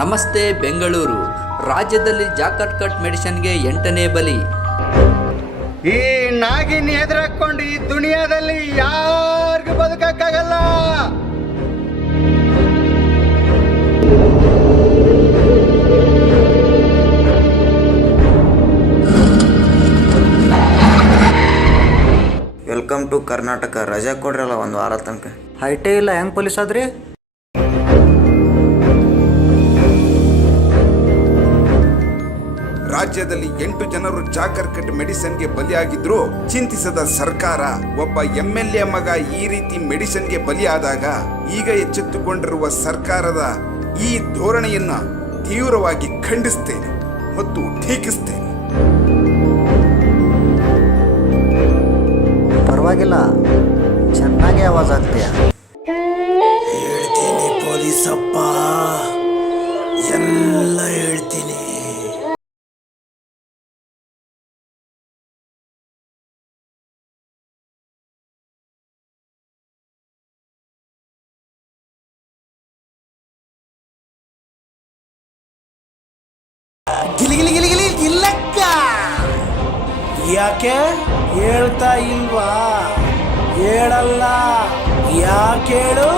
ನಮಸ್ತೆ ಬೆಂಗಳೂರು. ರಾಜ್ಯದಲ್ಲಿ ಜಾಕರ್ಕಟ್ ಮೆಡಿಸಿನ್ಗೆ 8ನೇ ಬಲಿ. ಈ ನಾಗಿನ್ ಎದುರಾಕೊಂಡು ಈ ದುನಿಯಾದಲ್ಲಿ ಯಾರಿಗೂ ಬದುಕಕ್ಕಾಗಲ್ಲ. Welcome to Karnataka. ರಜಾ ಕೊಡ್ರಲ್ಲ ಒಂದು ವಾರ ತನಕ. ಹೈಟೇ ಇಲ್ಲ, ಹೆಂಗೆ ಪೊಲೀಸ್ ಆದ್ರಿ? ರಾಜ್ಯದಲ್ಲಿ 8 ಜನರು ಜಾಕರ್ಕಟ್ ಮೆಡಿಸಿನ್ಗೆ ಬಲಿಯಾಗಿದ್ರು ಚಿಂತಿಸದ ಸರ್ಕಾರ ಒಬ್ಬ MLA ಮಗ ಈ ರೀತಿ ಮೆಡಿಸಿನ್ಗೆ ಬಲಿಯಾದಾಗ ಈಗ ಎಚ್ಚೆತ್ತುಕೊಂಡಿರುವ ಸರ್ಕಾರದ ಈ ಧೋರಣೆಯನ್ನ ತೀವ್ರವಾಗಿ ಖಂಡಿಸ್ತೇನೆ ಮತ್ತು ಟೀಕಿಸ್ತೇನೆ. ಪರವಾಗಿಲ್ಲ, ಚೆನ್ನಾಗಿ ಆವಾಜ್ ಆಗ್ತೀಯ. ಹೇಳ್ತೀನಿ ಪೊಲೀಸಪ್ಪ, ಎಲ್ಲ ಹೇಳ್ತೀನಿ. ಇಲ್ಲಕ್ಕ ಯಾಕೆ ಹೇಳ್ತಾ ಇಲ್ವಾ? ಹೇಳಲ್ಲ ಯಾಕೆ ಹೇಳು?